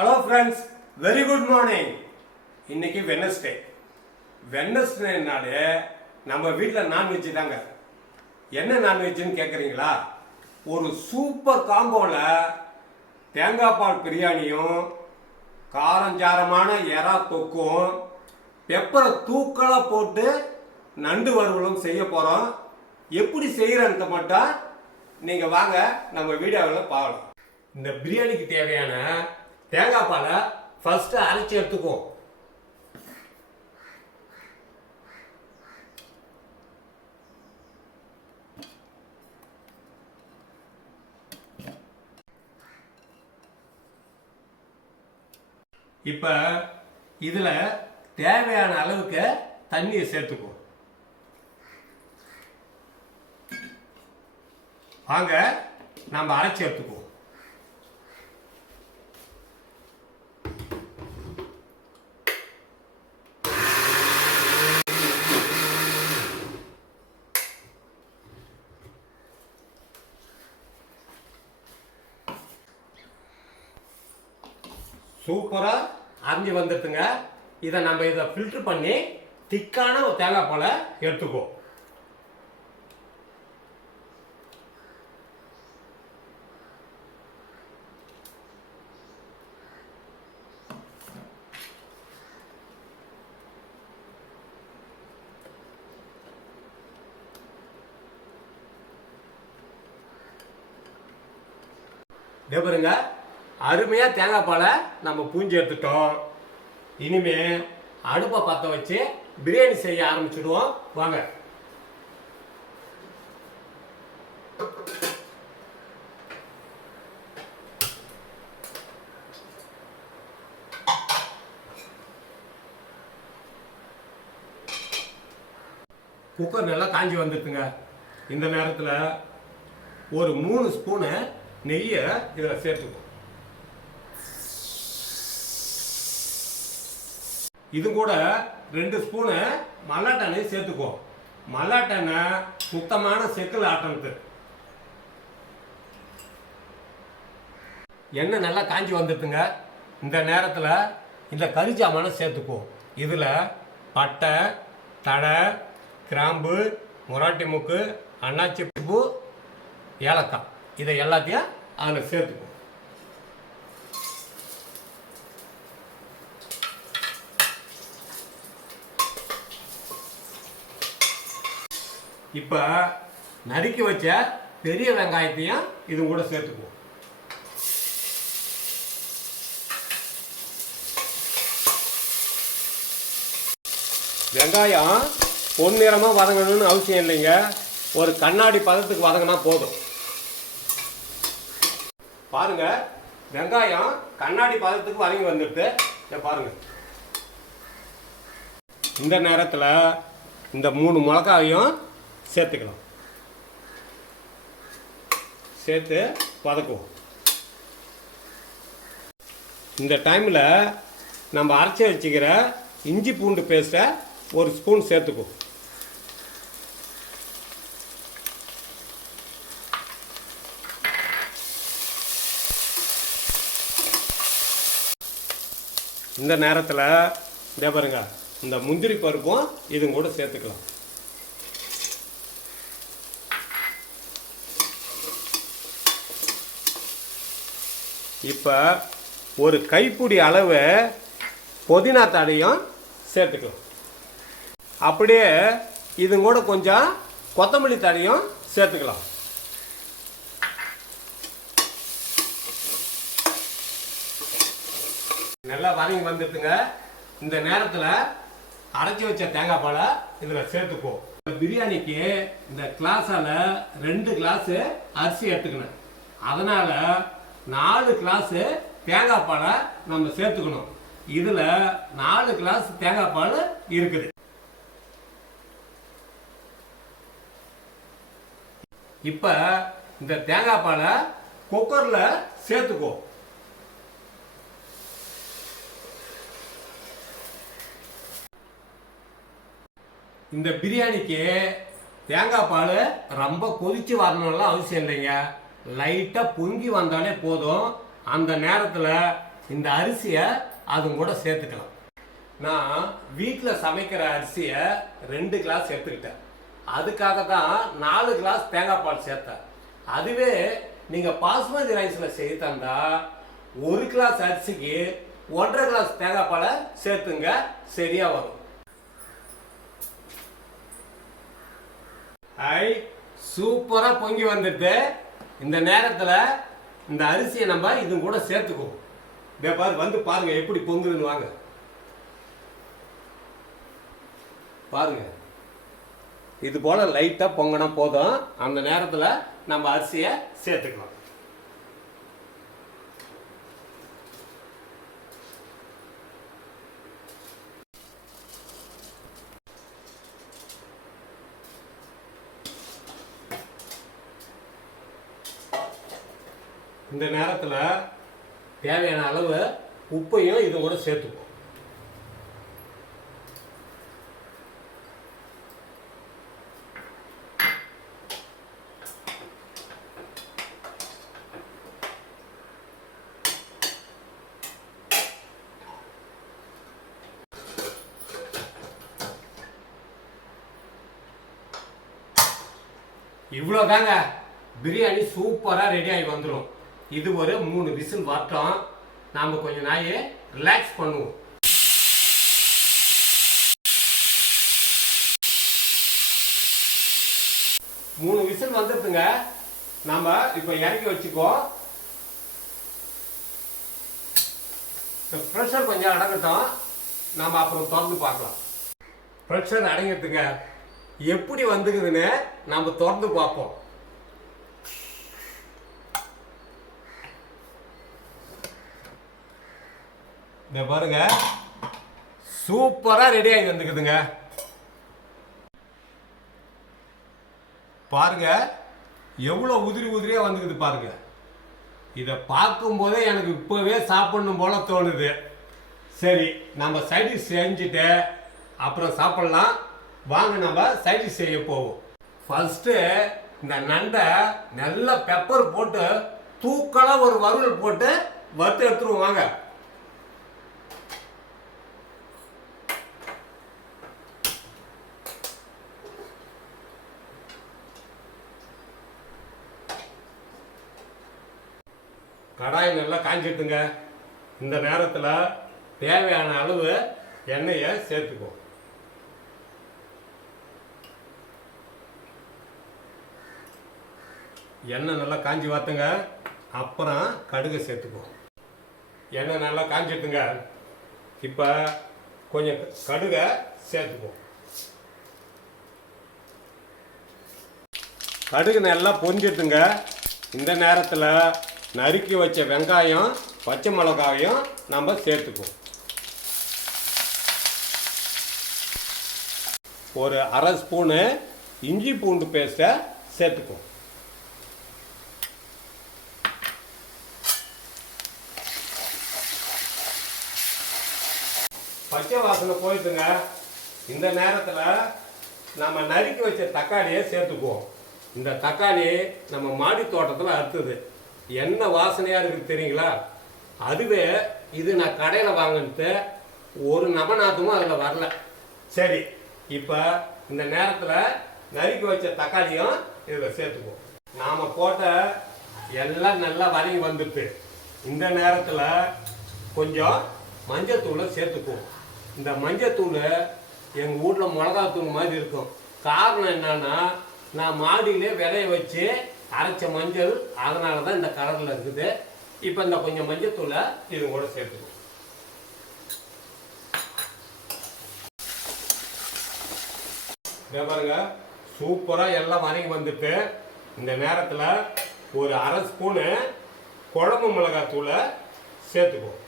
Hello friends very good morning இன்னைக்கு Wednesday வெனஸ்டேனாலே நம்ம வீட்டில் நான்வெஜ் தாங்க. என்ன நான்வெஜ்னு கேட்குறீங்களா ஒரு சூப்பர் காம்போவில் தேங்காய் பால் பிரியாணியும் காரஞ்சாரமான எறா தொக்கும் பெப்பரை தூக்கலாக போட்டு நண்டு வறுவலும் செய்ய போகிறோம் எப்படி செய்கிறன்ட்டு மட்டும் நீங்கள் வாங்க நம்ம வீடியோவில் பார்க்கலாம். இந்த பிரியாணிக்கு தேவையான தேங்காய் பாலை ஃபஸ்ட்டு அரைச்சி எடுத்துக்குவோம் இப்போ இதில் தேவையான அளவுக்கு தண்ணியை சேர்த்துக்குவோம் வாங்க நம்ம அரைச்சி எடுத்துக்குவோம். சூப்பராக அரைஞ்சி வந்துடுதுங்க இதை நம்ம இதை ஃபில்டர் பண்ணி திக்கான ஒரு தேங்காய் பாலை எடுத்துக்குவோம். இதே பாருங்க. அருமையாக தேங்காய் பாலை நம்ம பூஞ்சி எடுத்துட்டோம். இனிமே அடுப்பை பற்ற வச்சு பிரியாணி செய்ய ஆரம்பிச்சிடுவோம். வாங்க. குக்கர் நல்லா காஞ்சி வந்துட்டுங்க இந்த நேரத்தில் ஒரு மூணு ஸ்பூனு நெய்யை இதில் சேர்த்துக்கும் இது கூட ரெண்டு ஸ்பூனு மல்லாட்டெண்ணெய் சேர்த்துக்குவோம் மல்லாட்டெண்ணெய் சுத்தமான செக்கில் ஆட்டினது எண்ணெய் நல்லா காஞ்சி வந்துட்டுங்க இந்த நேரத்தில் இந்த கரிஜாமானை சேர்த்துக்குவோம் இதில் பட்டை தடை கிராம்பு முராட்டி மூக்கு அன்னாச்சி பூ ஏலக்காய். இதை எல்லாத்தையும் அதில் சேர்த்துக்குவோம் இப்போ நறுக்கி வச்ச பெரிய வெங்காயத்தையும் இது கூட சேர்த்துக்குவோம். வெங்காயம் பொன்னிறமாக வதங்கணும்னு அவசியம் இல்லைங்க. ஒரு கண்ணாடி பதத்துக்கு வதங்கினா போதும். பாருங்க வெங்காயம் கண்ணாடி பதத்துக்கு வதங்கி வந்துடுது. பாருங்க. இந்த நேரத்தில் இந்த மூணு மிளகாயும் சேர்த்துக்கலாம். சேர்த்து வதக்குவோம். இந்த டைமில் நம்ம அரைச்சி வச்சுக்கிற இஞ்சி பூண்டு பேஸ்ட்டை ஒரு ஸ்பூன் சேர்த்துக்குவோம். இந்த நேரத்தில் இதே பாருங்க இந்த முந்திரி பருப்பும் இதுவும் கூட சேர்த்துக்கலாம். இப்போ ஒரு கைப்பிடி அளவு புதினா தடையும் சேர்த்துக்கலாம். அப்படியே இது கூட கொஞ்சம் கொத்தமல்லி தடையும் சேர்த்துக்கலாம். நல்லா வதங்கி வந்துட்டுங்க இந்த நேரத்தில் அரைச்சி வச்ச தேங்காய் பாலை இதில் சேர்த்துக்குவோம். இந்த பிரியாணிக்கு இந்த கிளாஸால் ரெண்டு கிளாஸு அரிசி எடுத்துக்கணும். அதனால் நாலு கிளாஸு தேங்காய் பாலை நம்ம சேர்த்துக்கணும். இதில் நாலு கிளாஸ் தேங்காய் பால் இருக்குது. இப்போ இந்த தேங்காய் பாலை குக்கரில் சேர்த்துக்கோ. இந்த பிரியாணிக்கு தேங்காய் பால் ரொம்ப கொதிச்சு வரணும்லாம் அவசியம் இல்லைங்க. லைட்டாக பொங்கி வந்தாலே போதும். அந்த நேரத்தில் இந்த அரிசியை அது கூட சேர்த்துக்கலாம். நான் வீட்டில் சமைக்கிற அரிசியை ரெண்டு கிளாஸ் எடுத்துக்கிட்டேன். அதுக்காக தான் நாலு கிளாஸ் தேங்காய் பால் சேர்த்தேன். அதுவே நீங்கள் பாஸ்மதி ரைஸில் செய்ய தந்தா ஒரு கிளாஸ் அரிசிக்கு ஒன்றரை கிளாஸ் தேங்காய் பாலை சேர்த்துங்க சரியாக வரும். ஐ சூப்பராக பொங்கி வந்துட்டு இந்த நேரத்தில் இந்த அரிசியை நம்ம இது கூட சேர்த்துக்குவோம். இதோ பாரு வந்து பாருங்க எப்படி பொங்குதுன்னு வாங்க. பாருங்க. இது போல லைட்டாக பொங்கினா போதும். அந்த நேரத்தில் நம்ம அரிசியை சேர்த்துக்கலாம். இந்த நேரத்தில் தேவையான அளவு உப்பையும் இது கூட இவ்வளவு தாங்க பிரியாணி சூப்பராக ரெடி ஆகி வந்துடும் இது ஒரு மூணு விசில் வரட்டும் நாம் கொஞ்சம் நாய் ரிலாக்ஸ் பண்ணுவோம். மூணு விசில் வந்துருதுங்க. நாம இப்போ இறக்கி வச்சுக்கோ ப்ரெஷர் கொஞ்சம் அடங்கட்டும். நாம அப்புறம் திறந்து பார்க்கலாம். ப்ரெஷர் அடங்கிறதுங்க எப்படி வந்துக்குதுன்னு நாம் திறந்து பார்ப்போம். இந்த பாருங்க. சூப்பராக ரெடி ஆகி வந்துக்குதுங்க. பாருங்க. எவ்வளோ உதிரி உதிரியாக வந்துக்குது பாருங்க. இதை பார்க்கும்போதே எனக்கு இப்போவே சாப்பிடணும் போல தோணுது. சரி நம்ம சைடு செஞ்சுட்டு அப்புறம் சாப்பிடலாம். வாங்க நம்ம சைடு செய்ய போவோம். ஃபர்ஸ்ட்டு இந்த நண்டை நல்லா பெப்பர் போட்டு தூக்கலாக ஒரு வறுவல் போட்டு வறுத்து எடுத்துருவோம். வாங்க. கடாய் நல்லா காஞ்சிட்டுங்க. இந்த நேரத்தில் தேவையான அளவு எண்ணெயை சேர்த்துக்குவோம் எண்ணெய் நல்லா காஞ்சி வாத்துங்க அப்புறம் கடுகு சேர்த்துக்குவோம் எண்ணெய் நல்லா காஞ்சிட்டுங்க. இப்போ கொஞ்சம் கடுகை சேர்த்துக்குவோம் கடுகு நல்லா பொரிஞ்சிட்டுங்க. இந்த நேரத்தில் நறுக்கி வச்ச வெங்காயம் பச்சை மிளகாயும் நம்ம சேர்த்துக்குவோம். ஒரு அரை ஸ்பூனு இஞ்சி பூண்டு பேஸ்ட்டை சேர்த்துக்குவோம். பச்சை வாசனை போயிட்டுங்க இந்த நேரத்தில் நம்ம நறுக்கி வச்ச தக்காளியை சேர்த்துக்குவோம். இந்த தக்காளி நம்ம மாடி தோட்டத்தில் அறுத்துது. என்ன வாசனையாக இருக்குது தெரியுங்களா? அதுவே இது நான் கடையில் வாங்கினது ஒரு நபநாதமும் அதில் வரல. சரி இப்போ இந்த நேரத்தில் நறுக்கி வச்ச தக்காளியும் இதில் சேர்த்துக்குவோம். நாம் போட்ட எல்லாம் நல்லா வதங்கி வந்துட்டு இந்த நேரத்தில் கொஞ்சம் மஞ்சத்தூளை சேர்த்துக்குவோம். இந்த மஞ்சத்தூள் எங்கள் வீட்டில் மிளகாத்தூள் மாதிரி இருக்கும். காரணம் என்னன்னா நான் மாடியிலே விளைய வச்சு அரைச்ச மஞ்சள் அதனால தான் இந்த கலரில் இருக்குது. இப்போ இந்த கொஞ்சம் மஞ்சத்தூளை இது கூட சேர்த்துக்குவோம் இதோ பாருங்க சூப்பராக எல்லாம் வரைக்கும் வந்துட்டு இந்த நேரத்தில் ஒரு அரை ஸ்பூனு குழம்பு மிளகாய் தூளை சேர்த்துக்குவோம்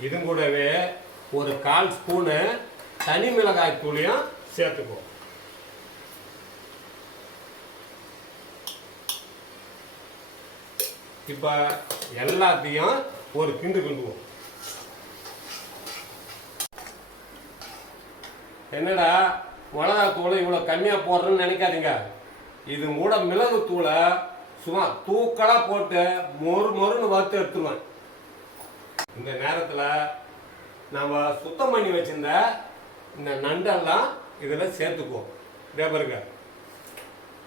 இது கூடவே ஒரு கால் ஸ்பூனு தனி மிளகாய் தூளையும் சேர்த்துக்குவோம் இப்போ எல்லாத்தையும் ஒரு கிண்டு கிண்டுவோம். என்னடா மிளகா தூளை இவ்வளோ கம்மியாக போடுறேன்னு நினைக்காதீங்க. இது கூட மிளகு தூளை சும்மா தூக்கலாக போட்டு மொறு மொறுன்னு வறுத்து எடுத்துருவேன். இந்த நேரத்தில் நம்ம சுத்தம் பண்ணி வச்சிருந்த இந்த நண்டெல்லாம் இதில் சேர்த்துக்குவோம். இதே பாருங்க.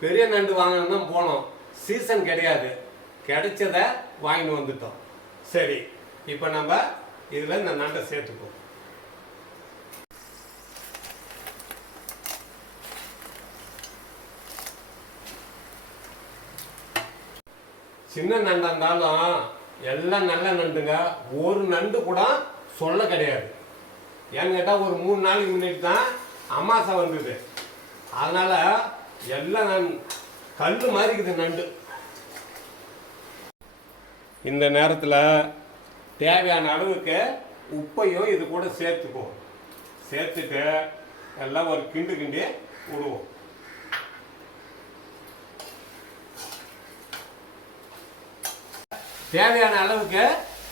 பெரிய நண்டு வாங்கணும் போனோம். சீசன் கிடையாது. கிடைச்சத வாங்கிட்டு வந்துட்டோம். சரி இப்போ நம்ம இதில் இந்த நண்டை சேர்த்துப்போம். சின்ன நண்டா இருந்தாலும் எல்லாம் நல்ல நண்டுங்க. ஒரு நண்டு கூட சொல்ல கிடையாது. ஏன்னு கேட்டால் ஒரு மூணு நாளைக்கு முன்னாடி தான் அமாசை வந்தது. அதனால் எல்லாம் நன் கல் மாதிரி இருக்குது நண்டு. இந்த நேரத்தில் தேவையான அளவுக்கு உப்பையும் இது கூட சேர்த்துக்குவோம் சேர்த்துட்டு எல்லாம் ஒரு கிண்டு கிண்டி விடுவோம் தேவையான அளவுக்கு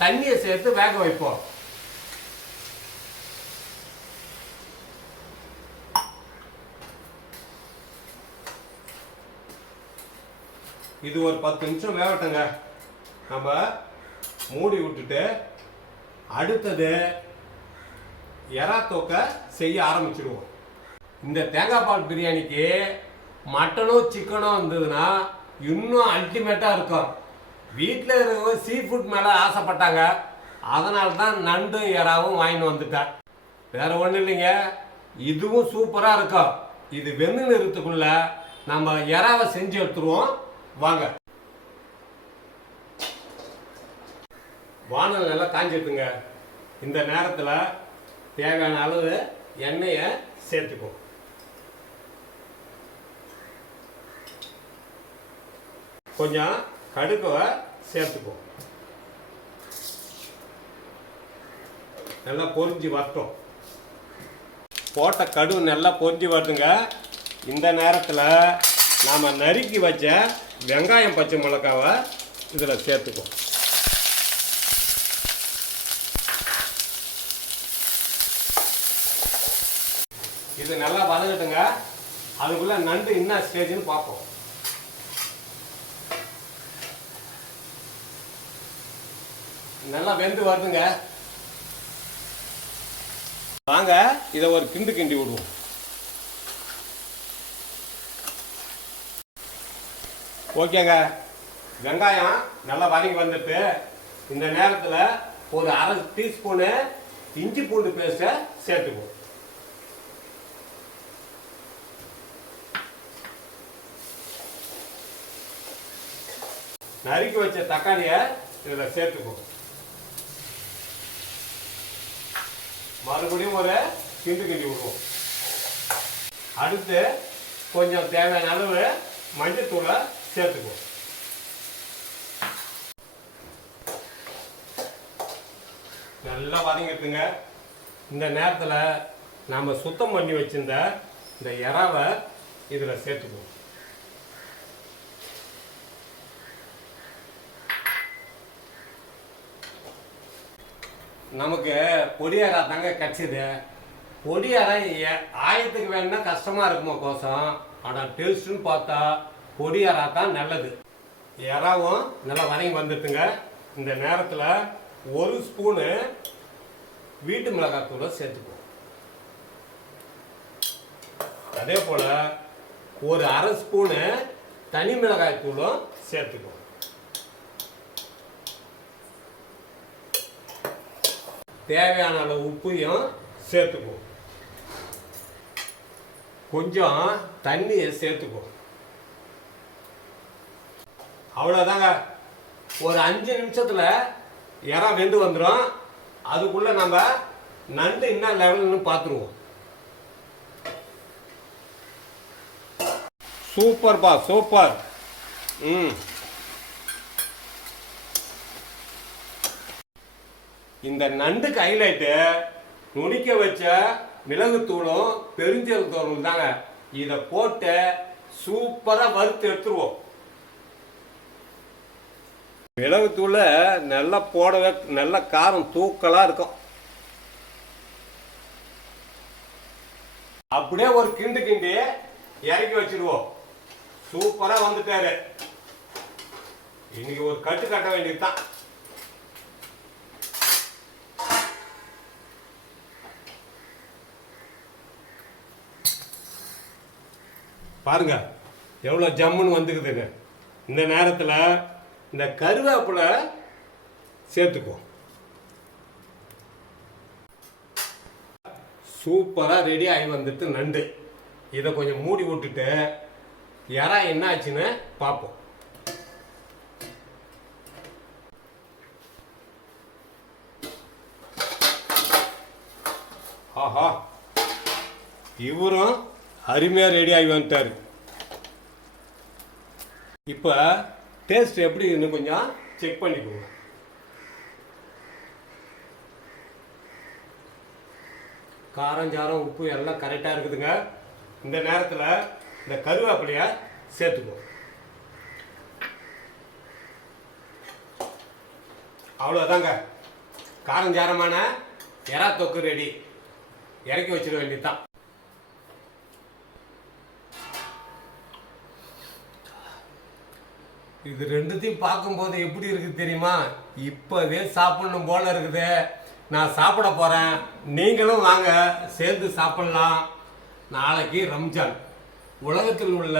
தண்ணியை சேர்த்து வேக வைப்போம். இது ஒரு பத்து நிமிஷம் வேகட்டுங்க. நம்ம மூடி விட்டுட்டு அடுத்தது எறா தொக்க செய்ய ஆரம்பிச்சிடுவோம். இந்த தேங்காய் பால் பிரியாணிக்கு மட்டனும் சிக்கனும் இருந்ததுன்னா இன்னும் அல்டிமேட்டாக இருக்கும். வீட்டில் இருக்கிறவங்க சீ ஃபுட் மேலே ஆசைப்பட்டாங்க. அதனால தான் நண்டும் எறாவும் வாங்கிட்டு வந்துட்டேன். வேற ஒன்றும் இல்லைங்க. இதுவும் சூப்பராக இருக்கும். இது வெந்து நிறுத்துக்குள்ள நம்ம எறாவை செஞ்சு எடுத்துருவோம். வாங்க. வானல் நல்லா காஞ்சிருக்குங்க. இந்த நேரத்தில் தேவையான அளவு எண்ணெயை சேர்த்துக்குவோம் கொஞ்சம் கடுக்கவை சேர்த்துக்குவோம் நல்லா பொரிஞ்சு வரட்டும். போட்ட கடுகு நல்லா பொரிஞ்சு வருதுங்க இந்த நேரத்தில் நாம் நறுக்கி வச்ச வெங்காயம் பச்சை மிளகாவை இதில் சேர்த்துக்குவோம் இது நல்லா வதங்கட்டுங்க. அதுக்குள்ள நண்டு என்ன ஸ்டேஜ்னு பார்ப்போம். நல்லா வெந்து வருதுங்க. வாங்க இதை ஒரு கிண்டு கிண்டி விடுவோம். ஓகேங்க. வெங்காயம் நல்லா வதங்கி வந்துட்டு இந்த நேரத்தில் ஒரு அரை டீஸ்பூனு இஞ்சி பூண்டு பேஸ்ட்டை சேர்த்துக்குவோம். நறுக்கி வச்ச தக்காளியை இதில் சேர்த்துக்குவோம் மறுபடியும் ஒரு கிண்டு கிண்டி விடுவோம். அடுத்து கொஞ்சம் தேவையான அளவு மஞ்சத்தூளை சேர்த்துக்குவோம் நல்லா வதங்கிட்டுங்க இந்த நேரத்தில் நாம் சுத்தம் பண்ணி வச்சிருந்த இந்த இறாவை இதில் சேர்த்துக்குவோம் நமக்கு பொடியாரா தாங்க கிடச்சிது. பொடியாரா ஆயத்துக்கு வேணும்னா கஷ்டமாக இருக்குமா கோசம் ஆனால் டேஸ்ட்டுன்னு பார்த்தா பொடியாரா தான் நல்லது. இறாவும் நல்லா வணங்கி வந்துட்டுங்க இந்த நேரத்தில் ஒரு ஸ்பூனு வீட்டு மிளகாத்தூளை சேர்த்துக்குவோம். அதே போல் ஒரு அரை ஸ்பூனு தனி மிளகாய் தூளும் சேர்த்துக்குவோம். தேவையான அளவு உப்பையும் சேர்த்துக்குவோம் கொஞ்சம் தண்ணியை சேர்த்துக்குவோம் அவ்வளோதாங்க ஒரு அஞ்சு நிமிஷத்தில் இறம் வெந்து வந்துடும் அதுக்குள்ளே நம்ம நண்டு என்ன லெவல்னு பார்த்துருவோம் சூப்பர்ப்பா சூப்பர். ம். இந்த நண்டுக்கு ஹைலைட்டு நுணிக்க வச்ச மிளகுத்தூளும் பெருஞ்சீரகத்தூளும் தாங்க. இதை போட்டு சூப்பராக வறுத்து எடுத்துருவோம். மிளகுத்தூளை நல்லா போடவே நல்ல காரம் தூக்கலாக இருக்கும். அப்படியே ஒரு கிண்டு கிண்டி இறக்கி வச்சிருவோம். சூப்பராக வந்துட்டாரு. இன்னைக்கு ஒரு கட்டு கட்ட வேண்டியது தான் பாருங்க எவ்வளோ ஜம்முன்னு வந்துக்குதுங்க இந்த நேரத்தில் இந்த கருவேப்பிலை சேர்த்துக்குவோம் சூப்பராக ரெடி ஆகி வந்துட்டு நண்டு. இதை கொஞ்சம் மூடி விட்டுட்டு இறா என்ன ஆச்சுன்னு பார்ப்போம். ஆஹா இவரும் அருமையாக ரெடி ஆகி வந்துட்டார். இப்போ டேஸ்ட் எப்படி இன்னும் கொஞ்சம் செக் பண்ணிக்கோங்க. காரம் சாரம் உப்பு எல்லாம் கரெக்டாக இருக்குதுங்க. இந்த நேரத்தில் இந்த கருவேப்பிலையை சேர்த்துக்குவோம் அவ்வளோதாங்க காரஞ்சாரமான இறா எறா தொக்கு ரெடி இறக்கி வச்சிட வேண்டியதுதான். இது ரெண்டுத்தையும் பார்க்கும்போது எப்படி இருக்குது தெரியுமா? இப்போவே சாப்பிடணும் போல இருக்குது. நான் சாப்பிட போகிறேன் நீங்களும் வாங்க. சேர்ந்து சாப்பிடலாம். நாளைக்கு ரம்ஜான். உலகத்தில் உள்ள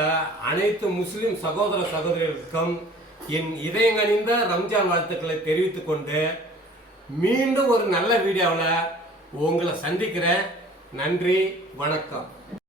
அனைத்து முஸ்லீம் சகோதர சகோதரிகளுக்கும் என் இதயங்கணிந்த ரம்ஜான் வாழ்த்துக்களை தெரிவித்து கொண்டு மீண்டும் ஒரு நல்ல வீடியோவில் உங்களை சந்திக்கிறேன். நன்றி. வணக்கம்.